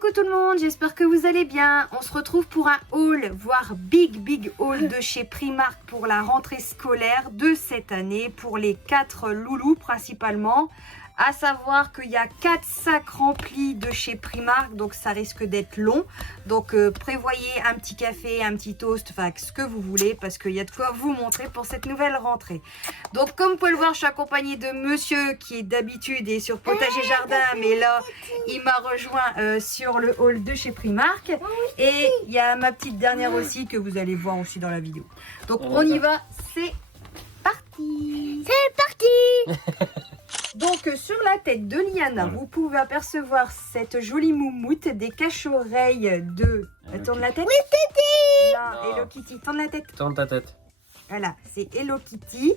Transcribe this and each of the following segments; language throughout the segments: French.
Coucou tout le monde, j'espère que vous allez bien. On se retrouve pour un haul, voire big haul de chez Primark pour la rentrée scolaire de cette année pour les 4 loulous principalement. À savoir qu'il y a 4 sacs remplis de chez Primark, donc ça risque d'être long. Donc prévoyez un petit café, un petit toast, enfin ce que vous voulez, parce qu'il y a de quoi vous montrer pour cette nouvelle rentrée. Donc comme vous pouvez le voir, je suis accompagnée de monsieur qui est d'habitude est sur Potager Jardin, mais là il m'a rejoint sur le haul de chez Primark. Et il y a ma petite dernière aussi que vous allez voir aussi dans la vidéo. Donc on y va, c'est parti. C'est parti. Donc sur la tête de Liana, vous pouvez apercevoir cette jolie moumoute, des cache-oreilles de... Tourne la tête. Oui, Titi. Là, Hello Kitty, tourne la tête. Tourne ta tête. Voilà, c'est Hello Kitty.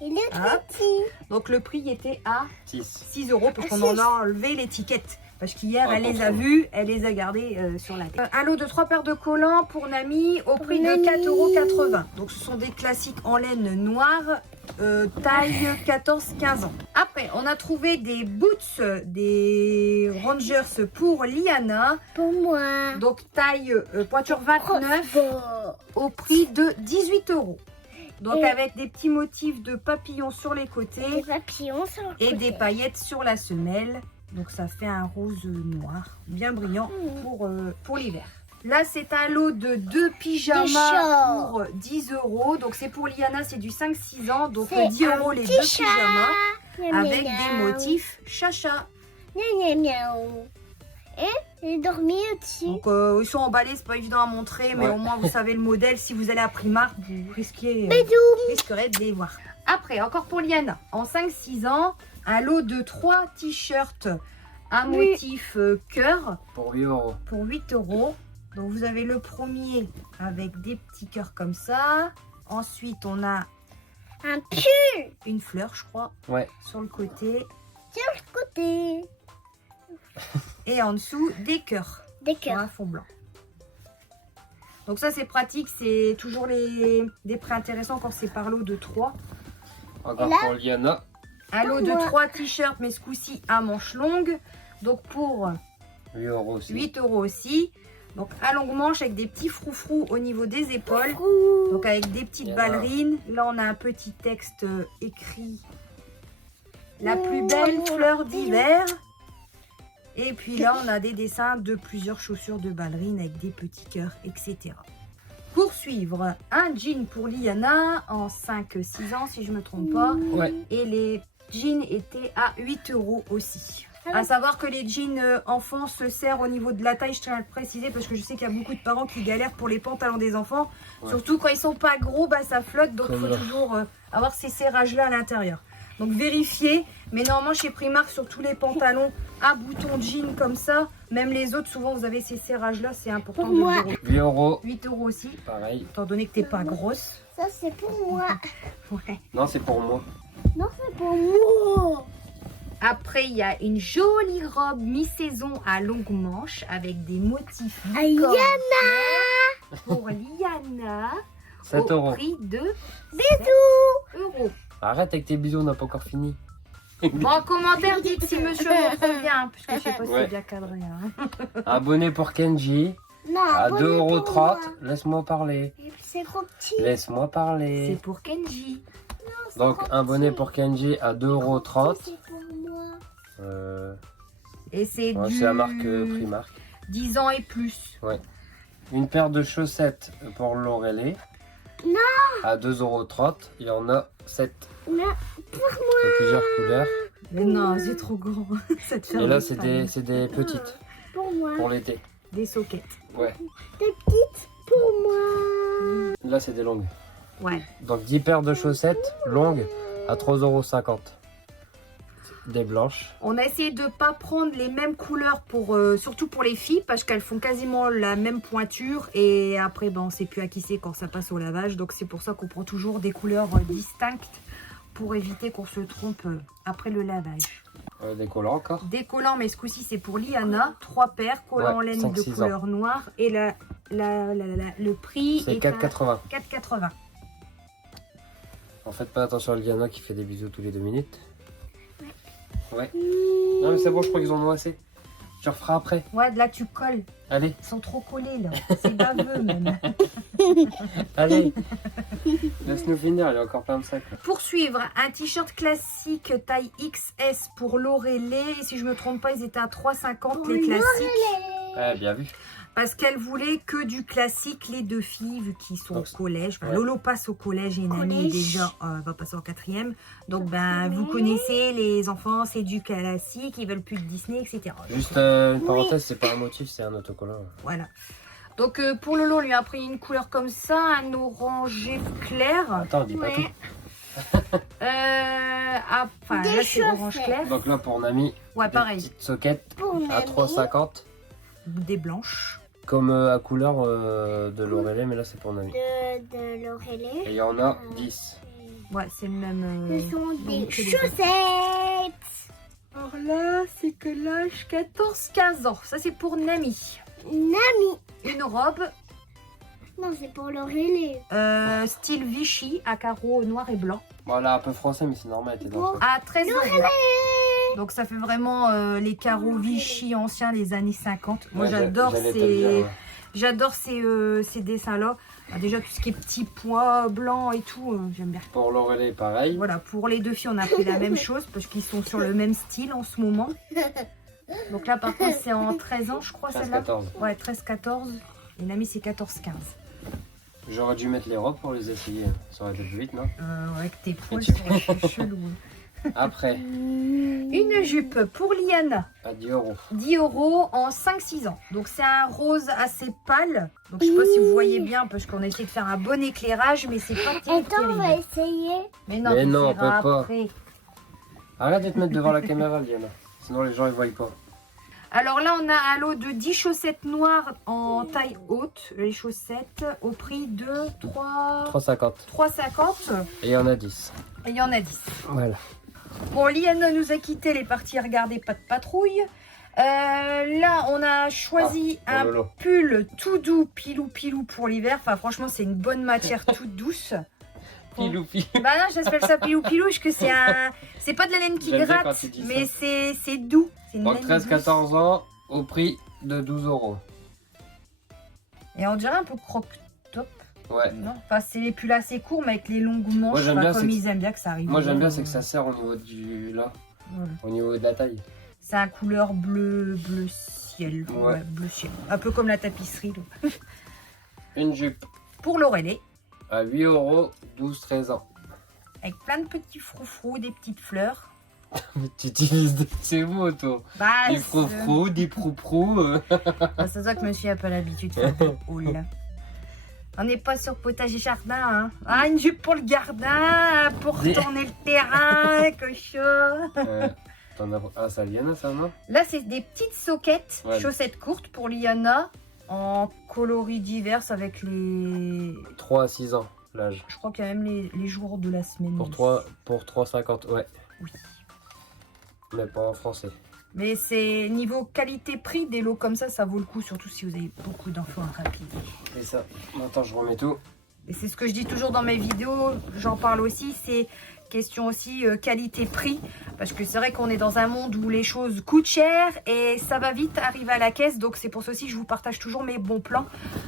Il est Hop. petit. Donc le prix était à 6. 6 € parce qu'on en a enlevé l'étiquette. Parce qu'hier, elle les a vues, elle les a gardées sur la tête. Un lot de 3 paires de collants pour Nami au prix de 4,80 €. Donc ce sont des classiques en laine noire, taille 14-15 ans. Après, on a trouvé des boots, des Rangers pour Liana. Pour moi. Donc taille pointure 29 au prix de 18 €. Donc Et avec des petits motifs de papillons sur les des côtés papillons sur le et côté. des paillettes sur la semelle. Donc ça fait un rose noir bien brillant pour l'hiver. Là c'est un lot de 2 pyjamas pour 10 €. Donc c'est pour Liana, c'est du 5-6 ans. Donc C'est 10 € les 2 petit pyjamas Miaou, avec miaou. des motifs chacha. Miaou, miaou. Et il dormit au-dessus. Donc ils sont emballés, c'est pas évident à montrer, mais Ouais. au moins vous savez le modèle. Si vous allez à Primark, vous risquerez de les voir. Après, encore pour Liana, en 5-6 ans, un lot de 3 t-shirts à Oui. motif cœur Pour 8 €. pour 8 €. Donc vous avez le premier avec des petits cœurs comme ça. Ensuite, on a Un pull une fleur, je crois, Ouais. sur le côté. sur le côté. Et en dessous, des cœurs Des sur cœurs. un fond blanc. Donc ça, c'est pratique. C'est toujours des prix intéressants quand c'est par lot de 3. Encore Et là pour Liana. Un lot de Moi. 3 t-shirts, mais ce coup-ci à manches longues. Donc pour 8 € aussi. 8 € aussi. Donc à longue manche avec des petits froufrous au niveau des épaules. Ouh. Donc avec des petites Il y en a. ballerines. Là on a un petit texte écrit. La plus belle fleur d'hiver. Et puis là on a des dessins de plusieurs chaussures de ballerines avec des petits cœurs, etc. Pour suivre, un jean pour Liana en 5-6 ans si je me trompe pas. Ouais. Et les jeans étaient à 8 € aussi. À savoir que les jeans enfants se serrent au niveau de la taille, je tiens à le préciser parce que je sais qu'il y a beaucoup de parents qui galèrent pour les pantalons des enfants. Ouais. Surtout quand ils sont pas gros, bah ça flotte, donc il Comme faut là. toujours avoir ces serrages-là à l'intérieur. Donc vérifiez, mais normalement chez Primark, sur tous les pantalons à boutons jean comme ça, même les autres, souvent vous avez ces serrages-là, c'est important Pour de moi. le vérifier. 8 €. 8 € aussi, Pareil. étant donné que t'es pas grosse. Ça, c'est pour moi. Ouais. Non, c'est pour moi. Non, c'est pour moi. Après, il y a une jolie robe mi-saison à longue manche avec des motifs Ayana. pour Liana 7 au €. prix de Bisous. €. Arrête avec tes bisous, on n'a pas encore fini. Bon, en commentaire, dites si monsieur montre bien, parce que je sais pas si Ouais. c'est bien cadré. Hein. Abonné pour Kenji. Non, À abonnez 2,30 pour moi. €. Laisse-moi parler. Et puis, c'est trop petit. Laisse-moi C'est parler. pour Kenji. C'est Donc, trop un bonnet petit. pour Kenji à 2,30 €. C'est pour moi. Et c'est Ouais, du c'est la marque Primark. 10 ans et plus. Une paire de chaussettes pour Lorelai. Non. À 2,30 €. Il y en a 7. Non. De plusieurs couleurs. Mais non, c'est trop grand. Ça te fait Et là, un c'est espace. des petites Pour moi. pour l'été. Des soquettes. Ouais. Des petites pour moi. Là, c'est des longues. Ouais. Donc 10 paires de chaussettes longues à 3,50 €. Des blanches. On a essayé de pas prendre les mêmes couleurs pour surtout pour les filles parce qu'elles font quasiment la même pointure et après ben on sait plus à qui c'est quand ça passe au lavage, donc c'est pour ça qu'on prend toujours des couleurs distinctes pour éviter qu'on se trompe après le lavage. Des collants encore. Des collants, mais ce coup-ci c'est pour Liana, 3 paires, collants en Ouais, laine 5, de 6 couleur noire et le prix C'est est à 4,80 €. 4,80 €. En fait, pas attention à Liana qui fait des bisous tous les 2 minutes. Ouais. Non mais c'est bon, je crois qu'ils en ont assez. Tu referas après. Ouais, là tu colles. Allez, Ils sont trop collés là. C'est baveux même. allez. Laisse-nous finir, il y a encore plein de sacs. Là. Pour suivre, un t-shirt classique taille XS pour Lorelai. Et si je me trompe pas, ils étaient à 3,50 les classiques. Ouais, bien vu. Parce qu'elle voulait que du classique, les deux filles, vu qu'ils sont Donc, au collège. Enfin, ouais. Lolo passe au collège et Nami Collège. déjà va passer en 4e. Donc, ben, vous connaissez, les enfants, c'est du classique, ils veulent plus de Disney, etc. Juste une parenthèse, c'est pas un motif, c'est un autocollant. Voilà. Donc, pour Lolo, on lui a pris une couleur comme ça, un orangé clair. Attends, dis pas Ouais. tout. Enfin, Des là, c'est orange chaussettes. clair. Donc là, pour Nami, Ouais, des pareil. petites soquettes Pour à Nami. 3,50. Des blanches. Comme à couleur de Lorelai, mais là, c'est pour Nami. De Lorelai. Et il y en a 10. Ouais, c'est le même. Ce sont des donc, chaussettes. Alors là, c'est que l'âge 14-15 ans. Ça, c'est pour Nami. Nami. Une robe Non, c'est pour Lorelai. style Vichy à carreaux noir et blanc Voilà, un peu français, mais c'est normal, elle était dans le à 13 euros. Donc ça fait vraiment les carreaux Vichy anciens des années 50. Moi Ouais, j'adore j'allais te le dire, ouais. j'adore ces dessins-là. Ah, déjà tout ce qui est petits pois blancs et tout, j'aime bien. Pour Lorelai, pareil. Voilà, pour les deux filles, on a pris la même chose parce qu'ils sont sur le même style en ce moment. Donc là par contre c'est en 13 ans je crois celle-là. 15-14. Ouais, 13-14. Et Nami c'est 14-15. J'aurais dû mettre les robes pour les essayer. Ça aurait été plus vite, non? Avec tes poils tu- c'est chelou. Après, Une jupe pour Liana. à 10 euros. 10 euros en 5-6 ans. Donc c'est un rose assez pâle. Donc je sais pas si vous voyez bien parce qu'on a essayé de faire un bon éclairage, mais c'est pas terrible. Attends, on va essayer. Mais non, Mais tu non, on feras peut pas. après. Arrête de te mettre devant la caméra, Liana. Sinon, les gens, ils voient pas. Alors là, on a un lot de 10 chaussettes noires en taille haute. Les chaussettes au prix de 3,50. 3,50. Et il y en a 10. Et il y en a 10. Voilà. Bon, Liana nous a quitté, elle est partie regarder Pas de patrouille. Là, on a choisi pour un Lolo. pull tout doux, pilou pour l'hiver. Enfin, franchement, c'est une bonne matière toute douce. Pilou, pilou. Bah non, j'appelle ça pilou parce que c'est pas de la laine qui J'aime bien gratte, quand tu dis mais c'est doux. C'est une Donc laine douce. 13-14 ans, au prix de 12 euros. Et on dirait un peu croque-top, Ouais. non? Enfin, c'est les pulls assez courts, mais avec les longues manches. Moi, j'aime bien, comme c'est que- ils aiment bien que ça arrive. Moi, j'aime bien, c'est que ça sert au niveau du... Là, Voilà. au niveau de la taille. C'est un couleur bleu ciel. Ouais. Bleu ciel. Un peu comme la tapisserie. Là. Une jupe Pour Lorelai, à 8 euros, 12-13 ans. avec plein de petits froufrous, des petites fleurs. Mais tu utilises ces mots, toi. Bah, Des froufrous, des prouprous. c'est ça que monsieur a pas l'habitude de faire des hauls. On n'est pas sur potager jardin, hein. Ah, une jupe pour le gardien, pour Des- tourner le terrain, cochon. T'en as... Ah, ça Liana, ça, non? Là, c'est des petites soquettes, Ouais. chaussettes courtes pour Liana, en coloris divers avec les... 3 à 6 ans, l'âge. Je crois qu'il y a même les jours de la semaine. Pour ici. 3,50, ouais. Oui. Mais pas en français. Mais c'est niveau qualité-prix, des lots comme ça vaut le coup, surtout si vous avez beaucoup d'infos rapides. Et ça, maintenant je remets tout. Et c'est ce que je dis toujours dans mes vidéos, j'en parle aussi, c'est question aussi qualité-prix. Parce que c'est vrai qu'on est dans un monde où les choses coûtent cher et ça va vite arriver à la caisse. Donc c'est pour ça aussi que je vous partage toujours mes bons plans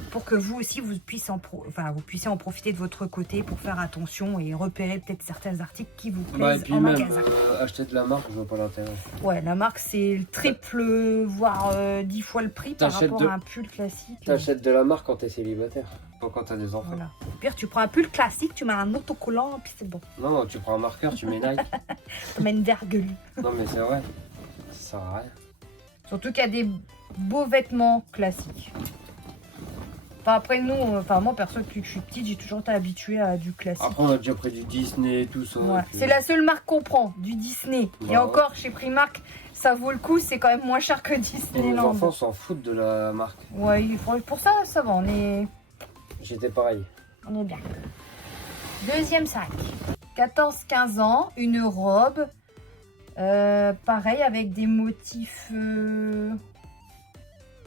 pour que vous aussi vous puissiez en profiter de votre côté pour faire attention et repérer peut-être certains articles qui vous plaisent Bah, et puis en même, magasin. acheter de la marque, je vois pas l'intérêt. Ouais, la marque c'est le triple, voire 10 fois le prix par T'achètes rapport de- à un pull classique. T'achètes de la marque quand t'es célibataire, pas quand t'as des enfants. Voilà. Au pire, tu prends un pull classique, tu mets un autocollant et puis c'est bon. Non, tu prends un marqueur, tu mets Nike. Tu mets une vergule. Non, mais c'est vrai, ça sert à rien. Surtout qu'il y a des beaux vêtements classiques. Enfin, après, nous, moi, perso, depuis que je suis petite, j'ai toujours été habituée à du classique. Après, on a déjà pris du Disney, tout ça. Ouais. puis- C'est la seule marque qu'on prend, du Disney. Bah Et ouais. encore, chez Primark, ça vaut le coup, c'est quand même moins cher que Et les Disneyland. enfants s'en foutent de la marque. Ouais, pour ça, ça va, on est J'étais pareil. bien. Deuxième sac. 14-15 ans, une robe. Pareil, avec des motifs, on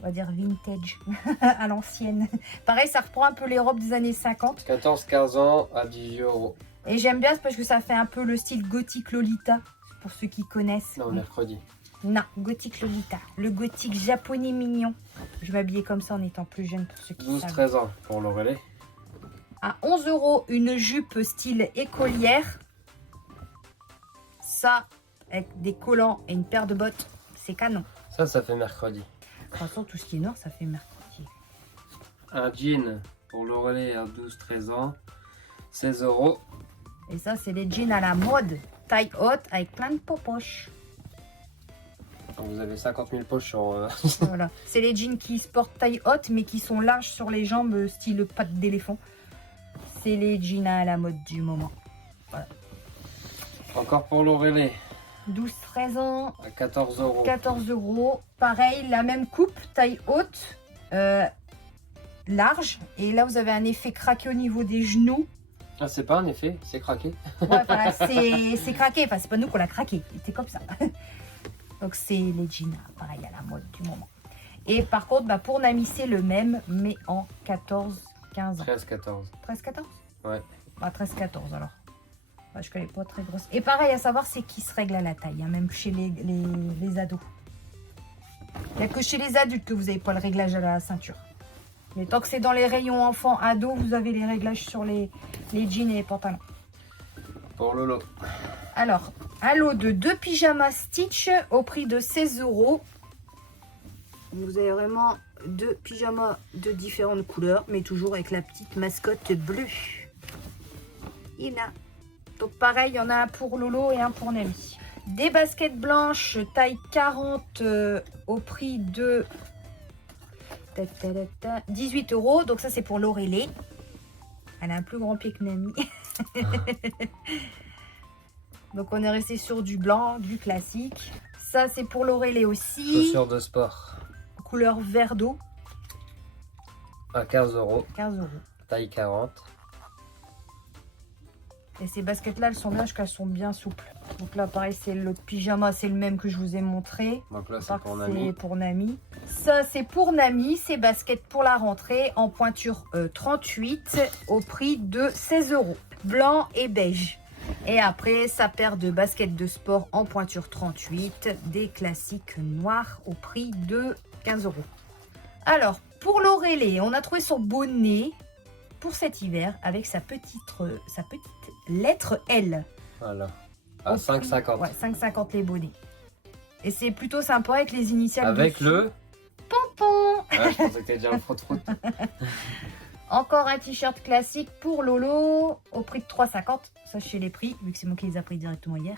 va dire vintage, à l'ancienne. Pareil, ça reprend un peu les robes des années 50. 14-15 ans à 18 euros. Et j'aime bien parce que ça fait un peu le style gothique Lolita, pour ceux qui connaissent. Non, mercredi. Non, gothique Lolita. Le gothique japonais mignon. Je m'habillais comme ça en étant plus jeune pour ceux qui savent. 12-13 ans pour l'Aurélie. À 11 €, une jupe style écolière. Ça, avec des collants et une paire de bottes, c'est canon. Ça fait mercredi. De toute façon, tout ce qui est noir, ça fait mercredi. Un jean pour l'Aurélie à 12-13 ans. 16 €. Et ça, c'est les jeans à la mode. Taille haute avec plein de poches. Vous avez 50 000 poches sur... Voilà. C'est les jeans qui se portent taille haute, mais qui sont larges sur les jambes, style patte d'éléphant. C'est les jeans à la mode du moment. Voilà. Encore pour l'Aurélie. 12-13 ans, À 14 €. 14 €. Pareil, la même coupe, taille haute, large. Et là, vous avez un effet craqué au niveau des genoux. Ah, c'est pas un effet, c'est craqué. Ouais, voilà, c'est craqué. Enfin, c'est pas nous qu'on l'a craqué. C'est comme ça. Donc, c'est les jeans, pareil, à la mode du moment. Et par contre, bah, pour Nami, c'est le même, mais en 14-15 ans. 13-14. 13-14 Ouais. Bah, 13-14 alors. Bah, je connais pas très grosse. Et pareil à savoir, c'est qui se règle à la taille, hein, même chez les ados. Il n'y a que chez les adultes que vous n'avez pas le réglage à la ceinture. Mais tant que c'est dans les rayons enfants, ados, vous avez les réglages sur les jeans et les pantalons. Pour Lolo. Alors, un lot de 2 pyjamas Stitch au prix de 16 €. Vous avez vraiment 2 pyjamas de différentes couleurs, mais toujours avec la petite mascotte bleue. Ina. Donc pareil, il y en a un pour Lolo et un pour Nami. Des baskets blanches taille 40 au prix de 18 €. Donc ça, c'est pour l'Aurélie. Elle a un plus grand pied que Nami. Donc on est resté sur du blanc, du classique. Ça, c'est pour l'Aurélie aussi. Chaussures de sport. Couleur vert d'eau. À 15 €. 15 €. Taille 40. Et ces baskets-là, elles sont bien parce qu'elles sont bien souples. Donc là, pareil, c'est le pyjama, c'est le même que je vous ai montré. Donc là, c'est Par pour contre, Nami. c'est pour Nami. Ça, c'est pour Nami. Ces baskets pour la rentrée en pointure 38 au prix de 16 €. Blanc et beige. Et après, sa paire de baskets de sport en pointure 38. Des classiques noirs au prix de 15 €. Alors, pour l'Aurélie, on a trouvé son bonnet pour cet hiver avec sa petite lettre L. Voilà. À Au 5,50. prix- Ouais, 5,50 les bonnets. Et c'est plutôt sympa avec les initiales Avec dessus. le... Pompon. Ah, je pensais que t'étais déjà le froute-froute. Encore un t-shirt classique pour Lolo au prix de 3,50. Ça, je sais les prix, vu que c'est moi qui les ai pris directement hier.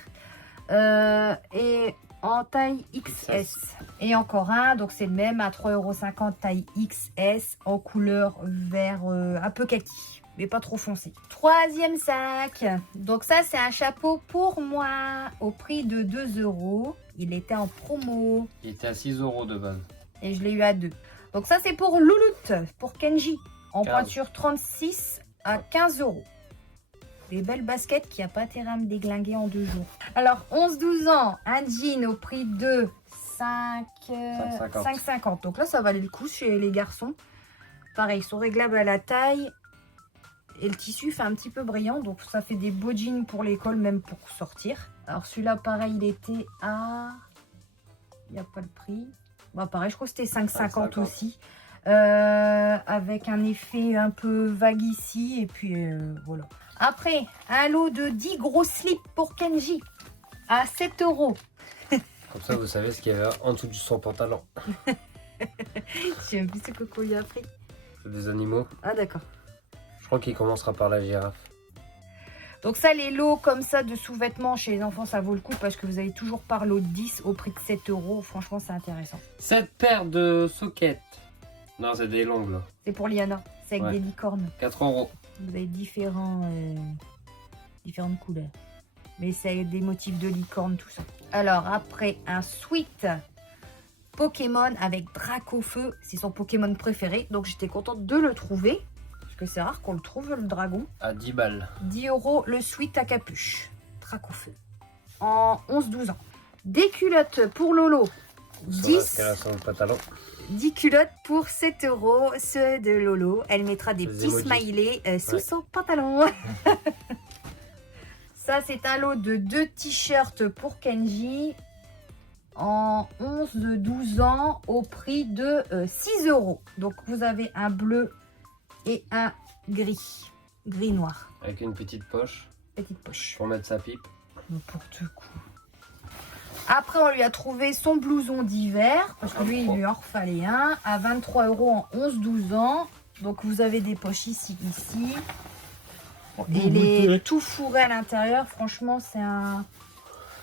Et en taille XS. Et encore un, donc c'est le même à 3,50 € taille XS en couleur vert un peu kaki, mais pas trop foncé. Troisième sac. Donc ça, c'est un chapeau pour moi au prix de 2 €. Il était en promo Il était à 6 € de base. et je l'ai eu à 2. Donc ça, c'est pour Louloute, pour Kenji, en 15. pointure 36 à 15 €. Des belles baskets qui n'a pas intérêt à me déglinguer en 2 jours. Alors, 11-12 ans, un jean au prix de 5,50. Donc là, ça valait le coup chez les garçons. Pareil, ils sont réglables à la taille. Et le tissu fait un petit peu brillant. Donc ça fait des beaux jeans pour l'école, même pour sortir. Alors celui-là, pareil, il était à... Il n'y a pas le prix. Bah, pareil, je crois que c'était 5,50 aussi. Avec un effet un peu vague ici. Et puis voilà. Après, un lot de 10 gros slips pour Kenji à 7 €. Comme ça, vous savez ce qu'il y avait en dessous de son pantalon. Je sais même plus ce que Coco lui a pris. C'est des animaux. Ah d'accord. Je crois qu'il commencera par la girafe. Donc ça, les lots comme ça de sous-vêtements chez les enfants, ça vaut le coup parce que vous avez toujours par lot de 10 au prix de 7 €. Franchement, c'est intéressant. Cette paire de sockets. Non, c'est des longues là. C'est pour Liana. C'est avec Ouais. des licornes. 4 €. Vous avez différentes couleurs. Mais c'est des motifs de licorne, tout ça. Alors, après, un sweat Pokémon avec Dracofeu. C'est son Pokémon préféré. Donc, j'étais contente de le trouver. Parce que c'est rare qu'on le trouve, le dragon. À 10 balles. 10 € le sweat à capuche. Dracofeu. En 11-12 ans. Des culottes pour Lolo. Sur 10. la son pantalon. 10 culottes pour 7 €, ceux de Lolo. Elle mettra des Les petits emojis. smileys sous Ouais. son pantalon. Ça, c'est un lot de 2 t-shirts pour Kenji. en 11-12 ans au prix de 6 euros. Donc vous avez un bleu et un gris noir. Avec une petite poche Petite poche. pour mettre sa pipe. N'importe quoi. Après, on lui a trouvé son blouson d'hiver, parce que lui, il lui en refallait un, à 23 euros en 11-12 ans. Donc, vous avez des poches ici. Et il est tout fourré à l'intérieur. Franchement, c'est un...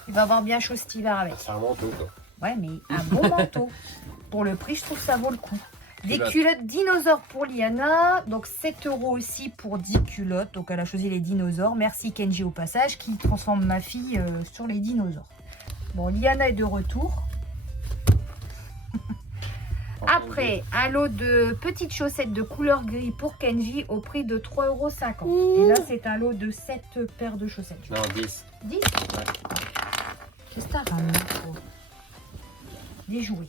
Il va avoir bien chaud cet hiver avec. C'est un manteau, quoi. Ouais, mais un bon manteau. Pour le prix, je trouve que ça vaut le coup. Des culottes dinosaures pour Liana. Donc 7 euros aussi pour 10 culottes. Donc elle a choisi les dinosaures. Merci Kenji au passage qui transforme ma fille sur les dinosaures. Bon, Liana est de retour. Après, un lot de petites chaussettes de couleur gris pour Kenji au prix de 3,50 €. Et là, c'est un lot de 7 paires de chaussettes. Non, 10. 10 Ouais. Qu'est-ce que t'as ramené pour des jouets.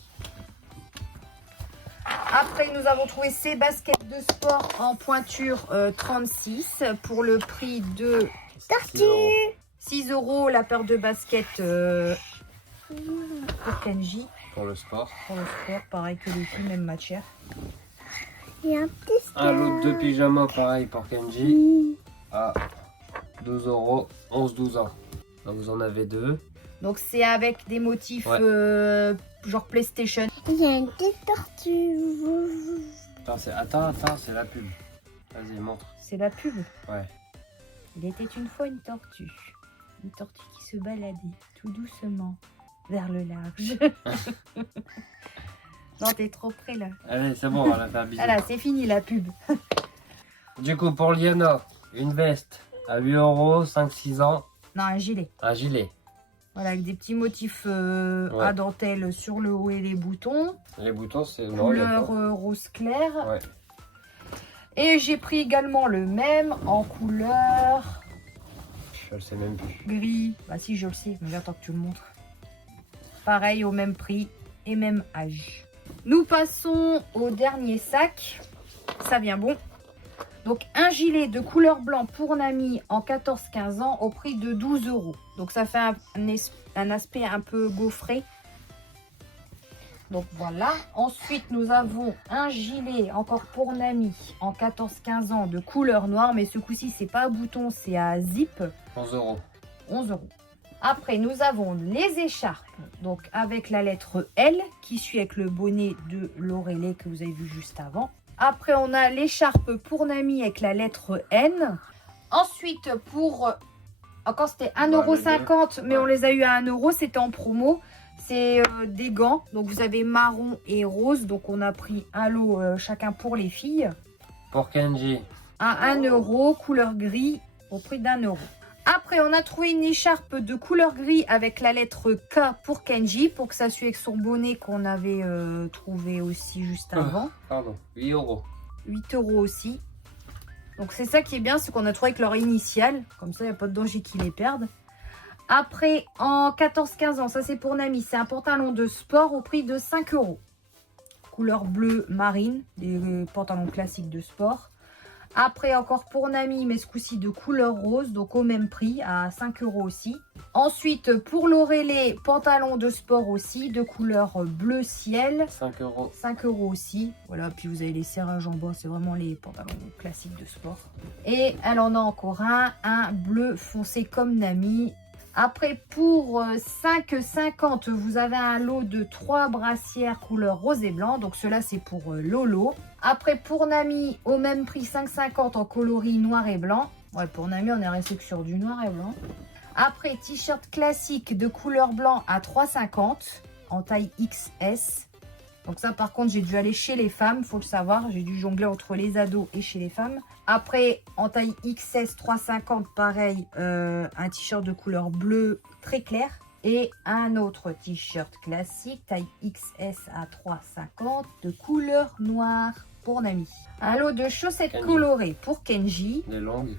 Après, nous avons trouvé ces baskets de sport en pointure 36 pour le prix de 6 € la paire de baskets pour Kenji. Pour le sport. Pour le sport, pareil que les filles, même matière. Et un petit Un lot de pyjama pareil pour Kenji à 12 €, 11-12 ans. Donc vous en avez deux. Donc c'est avec des motifs genre PlayStation. Il y a une petite tortue. Attends, c'est la pub. Vas-y, montre. C'est la pub. Ouais. Il était une fois une tortue. Une tortue qui se baladait tout doucement vers le large. Non, t'es trop près là. Allez, c'est bon, on va la faire bisous. Voilà, c'est fini la pub. Du coup, pour Liana, une veste à 8 €, 5-6 ans. Non, un gilet. Un gilet. Voilà, avec des petits motifs à dentelle sur le haut et les boutons. Les boutons, c'est Couleur rose clair. Ouais. Et j'ai pris également le même en couleur Je le sais même plus. gris. Bah si, je le sais, mais j'attends que tu le montres. Pareil, au même prix et même âge. Nous passons au dernier sac. Ça vient bon. Donc un gilet de couleur blanc pour Nami en 14-15 ans au prix de 12 €. Donc ça fait un aspect un peu gaufré. Donc voilà. Ensuite nous avons un gilet encore pour Nami en 14-15 ans de couleur noire. Mais ce coup-ci c'est pas à bouton, c'est à zip. 11 €. 11 €. Après nous avons les écharpes. Donc avec la lettre L qui suit avec le bonnet de Lorelai que vous avez vu juste avant. Après, on a l'écharpe pour Nami avec la lettre N. Ensuite, pour... Encore, c'était 1,50 €, mais on les a eu à 1 €. C'était en promo. C'est des gants. Donc, vous avez marron et rose. Donc, on a pris un lot chacun pour les filles. Pour Kenji. À 1 €, couleur gris, au prix d'1 €. Après, on a trouvé une écharpe de couleur gris avec la lettre K pour Kenji. Pour que ça suive avec son bonnet qu'on avait trouvé aussi juste avant. Pardon, 8 €. 8 € aussi. Donc c'est ça qui est bien, c'est qu'on a trouvé avec leur initiale. Comme ça, il n'y a pas de danger qu'ils les perdent. Après, en 14-15 ans, ça c'est pour Nami. C'est un pantalon de sport au prix de 5 €. Couleur bleu marine, des pantalons classiques de sport. Après, encore pour Nami, mais ce coup-ci de couleur rose, donc au même prix, à 5 € aussi. Ensuite, pour Lorelai, pantalon de sport aussi, de couleur bleu ciel. 5 €. 5 € aussi. Voilà, puis vous avez les serrages en bas, c'est vraiment les pantalons classiques de sport. Et elle en a encore un bleu foncé comme Nami. Après, pour 5,50 €, vous avez un lot de 3 brassières couleur rose et blanc. Donc, cela c'est pour Lolo. Après, pour Nami, au même prix, 5,50 € en coloris noir et blanc. Ouais, pour Nami, on est resté que sur du noir et blanc. Après, t-shirt classique de couleur blanc à 3,50 € en taille XS. Donc ça, par contre, j'ai dû aller chez les femmes, faut le savoir. J'ai dû jongler entre les ados et chez les femmes. Après, en taille XS 3,50 €, pareil, un t-shirt de couleur bleu très clair. Et un autre t-shirt classique, taille XS à 3,50 € de couleur noire pour Nami. Un lot de chaussettes colorées pour Kenji Des longues.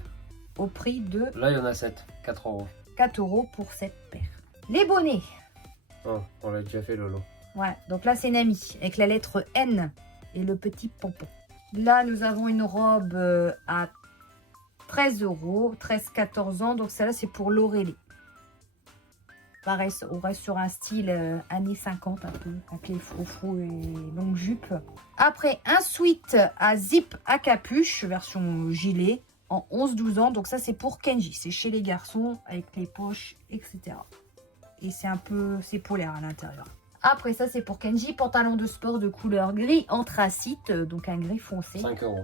au prix de Là, il y en a 7. 4 €. 4 € pour cette paire. Les bonnets. Oh, on l'a déjà fait, Lolo. Ouais, donc là c'est Nami avec la lettre N et le petit pompon. Là nous avons une robe à 13 €, 13-14 ans, donc celle-là c'est pour Lorelai. Pareil, on reste sur un style années 50 un peu, avec les faux et longues jupes. Après, un sweat à zip à capuche, version gilet, en 11-12 ans. Donc ça, c'est pour Kenji. C'est chez les garçons, avec les poches, etc. Et c'est un peu, c'est polaire à l'intérieur. Après ça, c'est pour Kenji, pantalon de sport de couleur gris anthracite, donc un gris foncé. 5 €.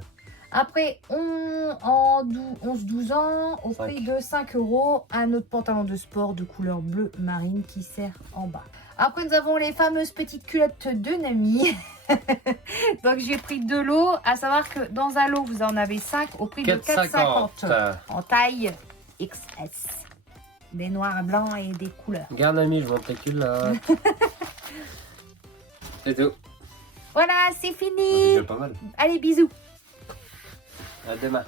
Après, en 11-12 ans, au prix de 5 €, un autre pantalon de sport de couleur bleu marine qui sert en bas. Après, nous avons les fameuses petites culottes de Nami. Donc, j'ai pris 2 lots, à savoir que dans un lot, vous en avez 5 au prix de 4,50 en taille XS. Des noirs, blancs et des couleurs. Garde Nami, je monte les culottes. C'est tout. Voilà, c'est C'est fini. déjà pas mal. Allez, bisous. À demain.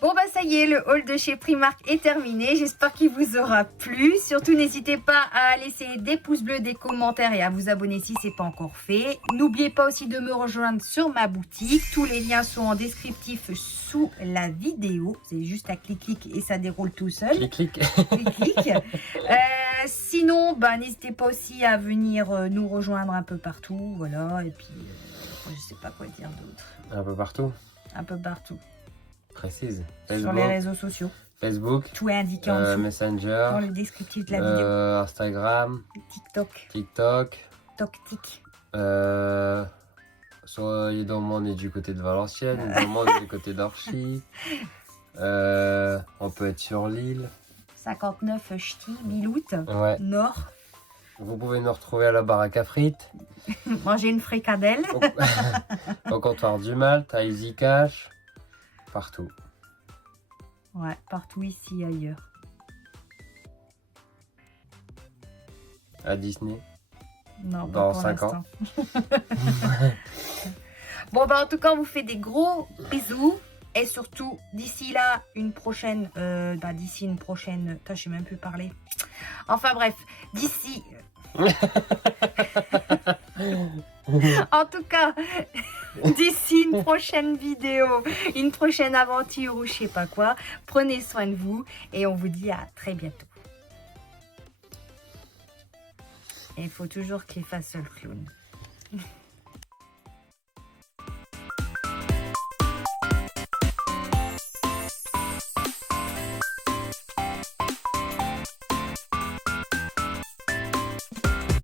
Bon bah ça y est, le haul de chez Primark est terminé. J'espère qu'il vous aura plu. Surtout n'hésitez pas à laisser des pouces bleus, des commentaires et à vous abonner si ce n'est pas encore fait. N'oubliez pas aussi de me rejoindre sur ma boutique. Tous les liens sont en descriptif sous la vidéo. C'est juste à clic et ça déroule tout seul. Clic. Clic. Sinon, bah, n'hésitez pas aussi à venir nous rejoindre un peu partout. Voilà, et puis je sais pas quoi dire d'autre. Un peu partout. Un peu partout. Précise. Sur les réseaux sociaux. Facebook. Tout est indiqué en dessous. Messenger. Dans le descriptif de la vidéo. Instagram. TikTok. TikTok. Soyez dans le monde et du côté de Valenciennes. Dans le monde et du côté d'Orchy. On peut être sur l'île. 59 Ch'ti, Bilout. Ouais. Nord. Vous pouvez nous retrouver à la baraque à frites. Manger une fricadelle. Au comptoir du Malte, à Easy Cash. Partout. Ouais, partout ici et ailleurs. À Disney. Non, Dans pas pour 5 ans. Bon, bah en tout cas, on vous fait des gros bisous. Et surtout, d'ici là, une prochaine... d'ici une prochaine... Putain, je sais même plus parler. Enfin bref, d'ici... En tout cas, d'ici une prochaine vidéo, une prochaine aventure ou je sais pas quoi, prenez soin de vous et on vous dit à très bientôt. Et il faut toujours qu'il fasse le clown.